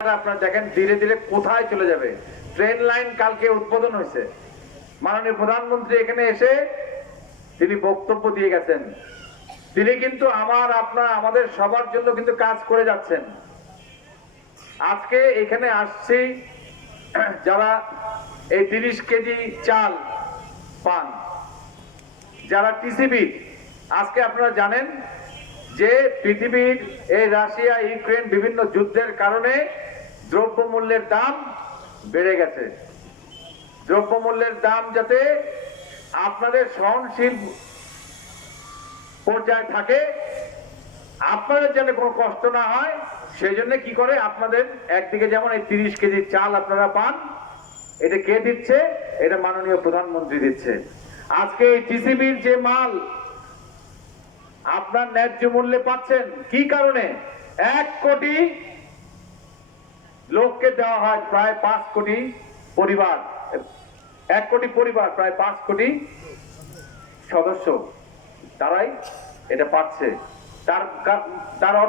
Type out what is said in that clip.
আপনারা দেখেন, ধীরে ধীরে কোথায় চলে যাবে। ট্রেন লাইন কালকে উদ্বোধন হয়েছে। মাননীয় প্রধানমন্ত্রী এখানে এসে তিনি বক্তব্য দিয়ে গেছেন। তিনি কিন্তু আমার, আপনার, আমাদের সবার জন্য কিন্তু কাজ করে যাচ্ছেন। আজকে এখানে আসছি, যারা এই তিরিশ কেজি চাল পান, যারা টিসিবি, আজকে আপনারা জানেন যে পৃথিবীর, এই রাশিয়া, ইউক্রেন বিভিন্ন যুদ্ধের কারণে দ্রব্যমূল্যের দাম বেড়ে গেছে। দ্রব্যমূল্যের দাম যাতে আপনাদের সহনশীল পর্যায়ে থাকে, আপনাদের যেন কোনো কষ্ট না হয়, সেই জন্য কি করে আপনাদের একদিকে যেমন এই তিরিশ কেজি চাল আপনারা পান, এটা কে দিচ্ছে? এটা মাননীয় প্রধানমন্ত্রী দিচ্ছে। আজকে এই টিসিবির যে মাল আপনার ন্যায্য মূল্যে পাচ্ছেন, কি কারণে? এক কোটি লোককে দেওয়া হয় প্রায় পাঁচ কোটি পরিবার। এক কোটি পরিবার, প্রায় পাঁচ কোটি সদস্য। তারাই এটা পাচ্ছে। তার তার অর্থ